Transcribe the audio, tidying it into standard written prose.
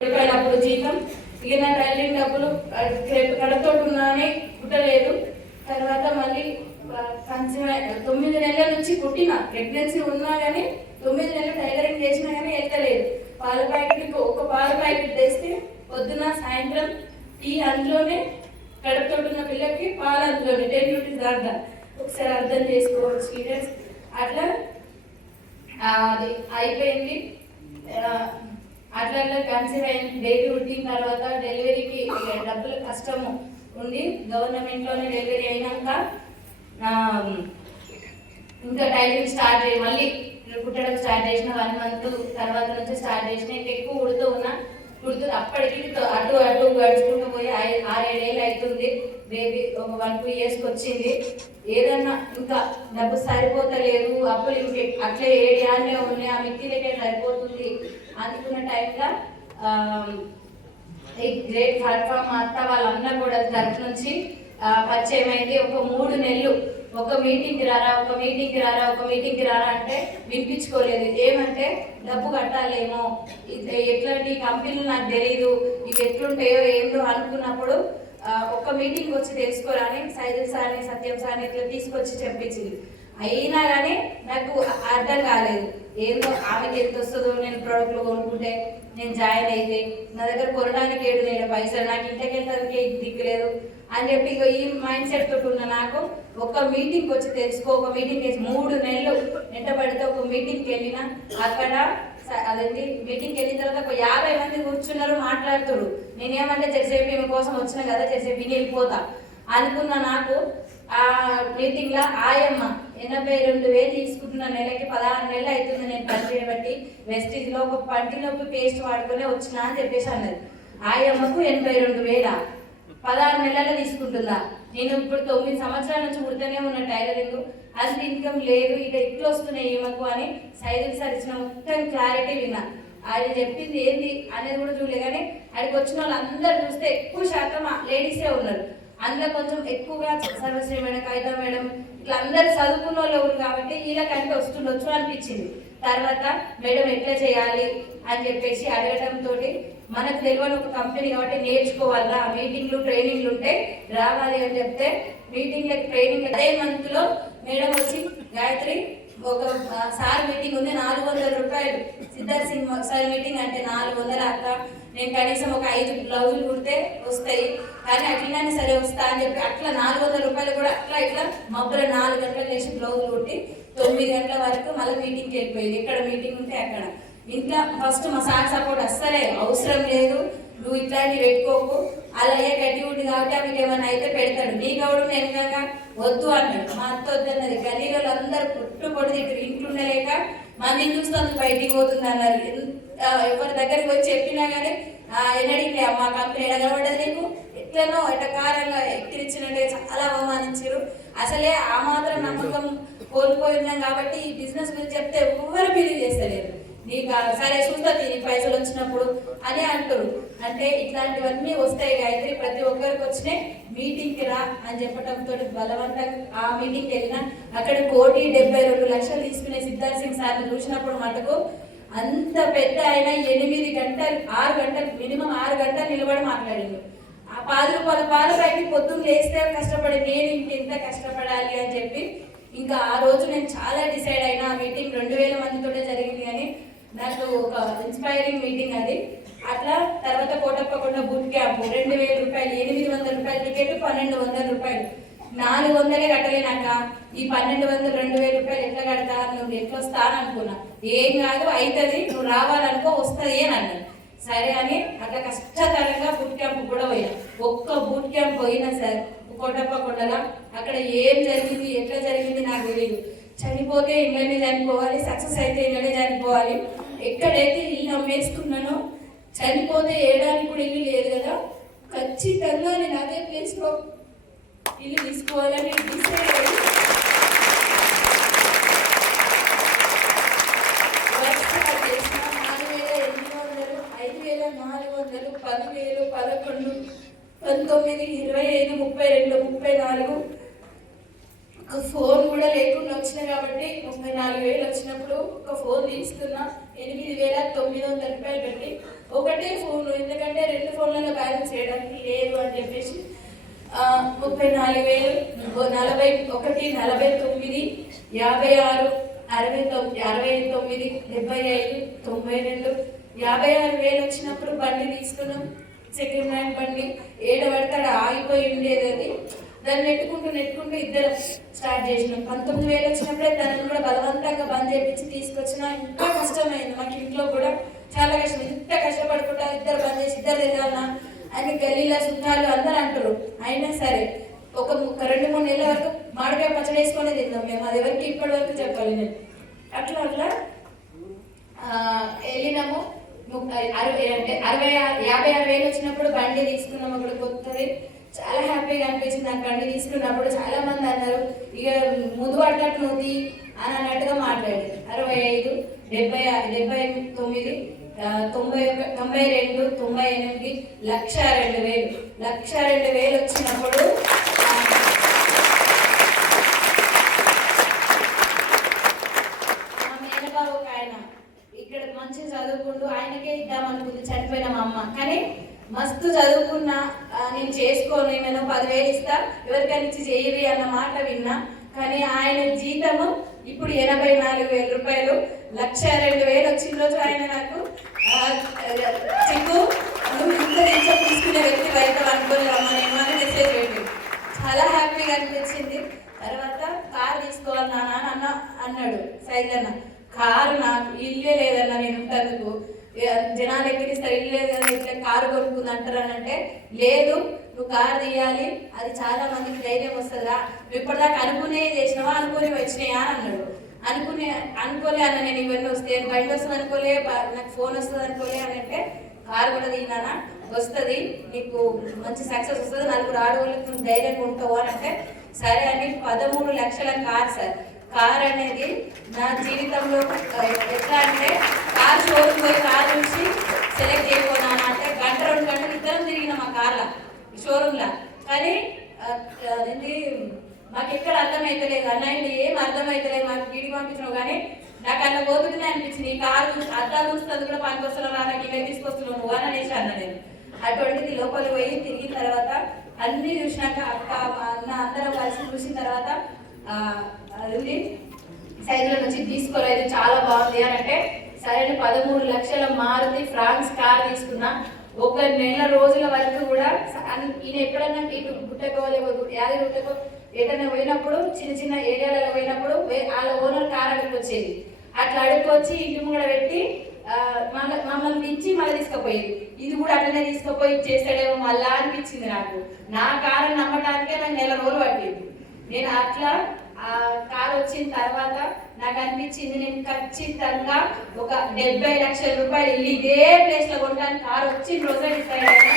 రూపాయలప్పుడు జీతం ఇక నా టైలరింగ్ డబ్బులు కడతోటి ఉన్నానే కుట్టలేదు. తర్వాత మళ్ళీ 9 నెలల నుంచి కుట్టిన, ప్రెగ్నెన్సీ ఉన్నా కానీ 9 నెలలు టైలరింగ్ చేసినా కానీ వెళ్తలేదు. పాల ప్యాకెట్ ఒక పాల ప్యాకెట్ తెస్తే పొద్దున సాయంత్రం టీ అందులోనే, కడతోటున్న పిల్లకి పాలు అందులోనే 10 రూపీస్ దాకా. ఒకసారి అర్థం చేసుకోవచ్చు స్టూడెంట్స్. అట్లా అది అయిపోయింది. అట్లా కన్సీవ్ అయింది. బేబీ పుట్టిన తర్వాత డెలివరీకి డబ్బులు కష్టము ఉంది. గవర్నమెంట్లోనే డెలివరీ అయినాక ఇంకా టైలరింగ్ స్టార్ట్ చేయి, మళ్ళీ కుట్టడం స్టార్ట్ చేసిన 1 మంత్ తర్వాత నుంచి స్టార్ట్ చేసిన. ఇంకా ఎక్కువ కుడుతూ ఉన్నా. అప్పటికి అటు గడుచుకుంటూ పోయి 6-7 ఏళ్ళు అవుతుంది. బేబీ ఒక 1-2 ఇయర్స్కి వచ్చింది. ఏదన్నా ఇంకా డబ్బు సరిపోతలేదు, అప్పులు ఇంకే అట్లే 7 ఏళ్ళనే ఉన్నాయి, ఆ మిక్కిలకే సరిపోతుంది అనుకున్న టైంలో ఈ గ్రేట్ ప్లాట్ఫామ్ మా అత్త వాళ్ళందరూ కూడా తరఫు నుంచి పరిచయం అయింది. ఒక 3 నెలలు ఒక మీటింగ్కి రారా అంటే వినిపించుకోలేదు. ఏమంటే డబ్బు కట్టాలేమో, ఎట్లాంటి కంపెనీలు నాకు తెలియదు, ఇవి ఎట్లుంటాయో ఏందో అనుకున్నప్పుడు ఒక మీటింగ్ వచ్చి తెలుసుకోరాని సైదుల్ సార్ని, సత్యం సార్ని ఇట్లా తీసుకొచ్చి చెప్పించింది. అయినా కానీ నాకు అర్థం కాలేదు. ఏందో ఆమెకి ఎంత వస్తుందో, నేను ప్రోడక్ట్లు కొనుక్కుంటే, నేను జాయిన్ అయితే నా దగ్గర కొనడానికి నేను పైసలు, నాకు ఇంటికి వెళ్ళడానికి దిక్కులేదు అని చెప్పి ఈ మైండ్ సెట్ తోటి ఉన్న నాకు ఒక మీటింగ్కి వచ్చి తెలుసుకో, ఒక మీటింగ్ చేసి 3 నెలలు వెంటబడితే ఒక మీటింగ్కి వెళ్ళిన. అక్కడ అదేంటి మీటింగ్కి వెళ్ళిన తర్వాత ఒక 50 మంది కూర్చున్నారు, మాట్లాడుతున్నారు. నేనేమంటే చెసేపు ఈమె కోసం వచ్చిన కదా, చెసేపు విని వెళ్ళిపోతా అనుకున్న నాకు ఆ మీటింగ్లో ఆయమ్మ 82,000 తీసుకుంటున్న, నెలకి 16 నెలలు అవుతుంది నేను పని చేయబట్టి, వెస్టీజ్లో ఒక పంటిలోకి పేస్ట్ వాడుకొని వచ్చినా అని చెప్పేసి అన్నది. ఆయమ్మకు 82,000 16 నెలలు తీసుకుంటుందా? నేను ఇప్పుడు 9 సంవత్సరాల నుంచి కుడుతూనే ఉన్న టైలరింగ్, అంత ఇన్కమ్ లేదు, ఇక ఇట్లు వస్తున్నాయి ఈమెకు అని సైదుల్ సార్ ఇచ్చిన మొత్తం క్లారిటీ విన్నా. ఆయన చెప్పింది ఏంది అనేది కూడా చూడలే. కానీ ఆయనకు వచ్చిన వాళ్ళు అందరు చూస్తే ఎక్కువ శాతం లేడీసే ఉన్నారు. అందులో కొంచెం ఎక్కువగా సర్వశ్రీ మేడం, కవిత మేడం ఇట్లా అందరు చదువుకున్న వాళ్ళు ఎవరు కాబట్టి వీళ్ళకంటే వస్తుండొచ్చు అనిపించింది. తర్వాత మేడం ఎట్లా చేయాలి అని చెప్పేసి అడగడంతో మనకు తెలియని ఒక కంపెనీ కాబట్టి నేర్చుకోవాలా, మీటింగ్లు ట్రైనింగ్లు ఉంటే రావాలి అని చెప్తే మీటింగ్లకి ట్రైనింగ్ అదే మంత్లో మేడం వచ్చి గాయత్రి ఒక సార్ మీటింగ్ ఉంది 400 రూపాయలు, సిద్ధార్థ్ సింగ్ సార్ మీటింగ్ అంటే 400 అక్క, నేను కనీసం ఒక 5 బ్లౌజులు కుడితే వస్తాయి కానీ అట్లనే సరే వస్తా అని చెప్పి అట్లా 400 రూపాయలు కూడా అట్లా ఇట్లా మబ్బులు 4 గంటలు వేసి బ్లౌజులు కుట్టి 9 గంటల వరకు మళ్ళీ మీటింగ్కి వెళ్ళిపోయింది. ఎక్కడ మీటింగ్ ఉంటే అక్కడ. ఇంట్లో ఫస్ట్ మా సార్ సపోర్ట్ అస్సలే అవసరం లేదు, నువ్వు ఇట్లాంటివి పెట్టుకోకు, అలాగే గట్టి ఉంది కాబట్టి ఆమెకి ఏమైనా అయితే పెడతాడు, నీ గౌడు వెనకంగా వద్దు అన్నాడు. మా అత్త వద్దన్నది. గలీలో అందరూ పుట్టుకొడి దగ్గర ఇంట్లో ఉండలేక మందిని చూస్తుంది బయటికి పోతుంది అన్నారు. ఎవరి దగ్గరికి వచ్చి చెప్పినా కానీ ఎన్నడిగితే మా కంపెనీ ఎడగబడ్డది, నీకు ఎట్లనో ఎటకారంగా ఎక్కిరించినట్టే చాలా అవమానించారు. అసలే ఆ మాత్రం నమ్మకం కోల్పోయినాం కాబట్టి ఈ బిజినెస్ గురించి చెప్తే ఎవరు బిలీవ్ చేస్తలేరు. నీకు సరే చూస్తా నీ పైసలు వచ్చినప్పుడు అని అంటారు. అంటే ఇట్లాంటివన్నీ వస్తాయి గాయత్రి, ప్రతి ఒక్కరికి వచ్చినాయి, మీటింగ్కి రా అని చెప్పడంతో బలవంతంగా ఆ మీటింగ్కి వెళ్ళినా. అక్కడ 1,72,00,000 తీసుకునే సిద్ధార్థ్ సింగ్ సార్ని చూసినప్పుడు మటుకు అంత పెద్ద ఆయన 8 గంటలు 6 గంటలు మినిమం 6 గంటలు నిలబడి మాట్లాడిండు. ఆ 10 రూపాయల పాల ప్యాకెట్ పొద్దున్న లేస్తే కష్టపడి నేను ఇంకెంత కష్టపడాలి అని చెప్పి ఇంకా ఆ రోజు నేను చాలా డిసైడ్ అయినా. ఆ మీటింగ్ 2,000 మందితోనే జరిగింది కానీ నాకు ఒక ఇన్స్పైరింగ్ మీటింగ్ అది. అట్లా తర్వాత కోటప్పకొండ బూట్ క్యాంప్ 2,000 రూపాయలు, 800 రూపాయల టికెట్ 1,200 రూపాయలు, 400 కట్టలేనాక ఈ 1,200 2,000 రూపాయలు ఎట్లా కడతా, నువ్వు ఎట్లా వస్తా అని అనుకున్నా. ఏం కాదు అవుతుంది, నువ్వు రావాలనుకో వస్తుంది అని అన్నాను. సరే అని అట్లా కష్టతరంగా బూట్ క్యాంప్ కూడా పోయినా. ఒక్క బూట్ క్యాంప్ పోయినా సార్ కోటప్పకొండలా అక్కడ ఏం జరిగింది ఎట్లా జరిగింది నాకు తెలియదు. చనిపోతే ఇళ్ళనే చనిపోవాలి, సక్సెస్ అయితే ఇళ్ళనే చనిపోవాలి. ఎక్కడైతే ఇల్లు అమ్మేసుకున్నానో చనిపోతే వేయడానికి కూడా ఇల్లు లేదు కదా, ఖచ్చితంగా నేను అదే ప్లేస్లో ఇల్లు తీసుకోవాలని డిసైడ్ అయ్యి 4,800, 5,400, 10,000, 11, 19, 25, 32, 34 ఒక ఫోన్ కూడా లేకుండా వచ్చినాయి కాబట్టి 34,000 వచ్చినప్పుడు ఒక ఫోన్ తీసుకున్నా. 8,900 రూపాయలు పెట్టి ఒకటే ఫోన్, ఎందుకంటే 2 ఫోన్లలో బ్యాలెన్స్ చేయడానికి లేదు అని చెప్పేసి 34,000, 41, 49, 56, 69, 75, 92, 56,000 వచ్చినప్పుడు బండి తీసుకున్నాం. సెకండ్ హ్యాండ్ బండి. ఏడబడితే ఆగిపోయి ఉండేది అది. దాన్ని నెట్టుకుంటూ ఇద్దరు స్టార్ట్ చేసినాం. 19,000 వచ్చినప్పుడే దాన్ని కూడా బలవంతంగా బంద్ చేయించి తీసుకొచ్చిన. ఇంకా కష్టమైంది మాకు, ఇంట్లో కూడా చాలా కష్టం. ఇంత కష్టపడుకుంటా ఇద్దరు బంద్ చేసి ఇద్దరు తినాలన్నా అని గల్లీల చుట్టాలు అందరూ అంటారు. అయినా సరే ఒక 2-3 నెలల వరకు మామిడికాయ పచ్చడి వేసుకొని తిందాం మేము. అది ఎవరికి ఇప్పటి వరకు చెప్పాలి నేను. అట్లా వెళ్ళినాము. 56,000 వచ్చినప్పుడు బండి తీసుకున్నాము. అక్కడ కొత్తది చాలా హ్యాపీగా అనిపించింది. నాకు బండి తీసుకున్నప్పుడు చాలా మంది అన్నారు ఇక ముందు పడ్డట్టు నూతి అని అన్నట్టుగా మాట్లాడి. 65, 79, 92, 98, 1,02,000 వచ్చినప్పుడు మా మేనబాబు ఒక ఆయన ఇక్కడ మంచిగా చదువుకుంటూ ఆయనకే ఇద్దామనుకుంది చనిపోయిన మా అమ్మ. కానీ మస్తు చదువుకున్నా, నేను చేసుకోను, నేను 10,000 ఇస్తా ఎవరికైనా ఇచ్చి చేయవి అన్న మాట విన్నా. కానీ ఆయన జీతము ఇప్పుడు 84,000 రూపాయలు. 1,02,000 వచ్చిన రోజు ఆయన నాకు చిక్కు నువ్వు ఇంత రీచ్ తీసుకునే వ్యక్తి బయట అనుకోలేదు అమ్మ నేను అని మెసేజ్ పెట్టి చాలా హ్యాపీగా అనిపించింది. తర్వాత కారు తీసుకోవాలి నాన్న అన్నాడు సైజన్న. కారు నాకు ఇల్లే లేదన్నా, నేను ఉంటందుకు జనాలు ఎక్కిరిస్తారు, ఇల్లు లేదు కదా ఇట్లా కారు కొనుక్కుంది అంటారు అని అంటే, లేదు నువ్వు కారు తీయాలి, అది చాలా మందికి ధైర్యం వస్తుందా, నువ్వు ఇప్పటిదాకా అనుకునే చేసినావా అనుకుని వచ్చినాయా అని అన్నాడు. అనుకోలే అన్న, నేను ఇవన్నీ వస్తే బండి వస్తుంది అనుకోలే, నాకు ఫోన్ వస్తుంది అనుకోలే అని అంటే, కారు కూడా తీనానా వస్తుంది, నీకు మంచి సక్సెస్ వస్తుంది, 4 ఆడవాళ్ళకి నువ్వు ధైర్యంగా ఉంటావు అని అంటే సరే అని 13 లక్షల కార్ సార్. కార్ అనేది నా జీవితంలో ఎట్లా అంటే, కార్ షోరూమ్ పోయి కార్ చూసి సెలెక్ట్ చేయకపోయినా అంటే 1-2 గంటలు ఇద్దరం తిరిగిన మా కార్ల షోరూమ్లో. కానీ అదేంటి మాకు ఎక్కడ అర్థమవుతలేదు అన్నయ్య, ఏం అర్థమవుతలేదు మాకు వీడికి పంపించినావు. కానీ నాకు అట్లా పోతుందే అనిపించింది. ఈ కారు అద్దాలు చూస్తుంది కూడా పనికొస్తున్నావు నాకు ఇలా తీసుకొస్తున్నావు నువ్వు అని అనేసి అన్న నేను. అటువంటిది లోపలికి పోయి తిరిగిన తర్వాత అన్నీ చూసినాక అక్క అన్న అందరం కలిసి చూసిన తర్వాత అది సైకిల్ నుంచి తీసుకోలేదు, చాలా బాగుంది అని అంటే సరే 13 లక్షల మారుతి ఫ్రాన్స్ కార్ తీసుకున్నా. 1 నెల రోజుల వరకు కూడా ఈయన ఎప్పుడన్నా ఇటు గుట్టకో యాది గుట్టకో ఎటైనా పోయినప్పుడు చిన్న ఏరియాలలో పోయినప్పుడు వాళ్ళ ఓనర్ కార్ అడుక్కొచ్చేది. అట్లా అడుక్కొచ్చి ఇంటి ముంగడ పెట్టి మమ్మల్ని దించి మళ్ళీ తీసుకుపోయేది. ఇది కూడా అట్లనే తీసుకుపోయి చేస్తాడేమో మళ్ళా అనిపించింది నాకు. నా కారు నమ్మటానికే నాకు 1 నెల రోజులు పట్టింది. నేను అట్లా ఆ కారు వచ్చిన తర్వాత నాకు అనిపించింది నేను ఖచ్చితంగా ఒక 70 లక్షల రూపాయలు ఇదే ప్లేస్ లో కొనడానికి కారు వచ్చిన రోజే డిసైడ్ అయినా.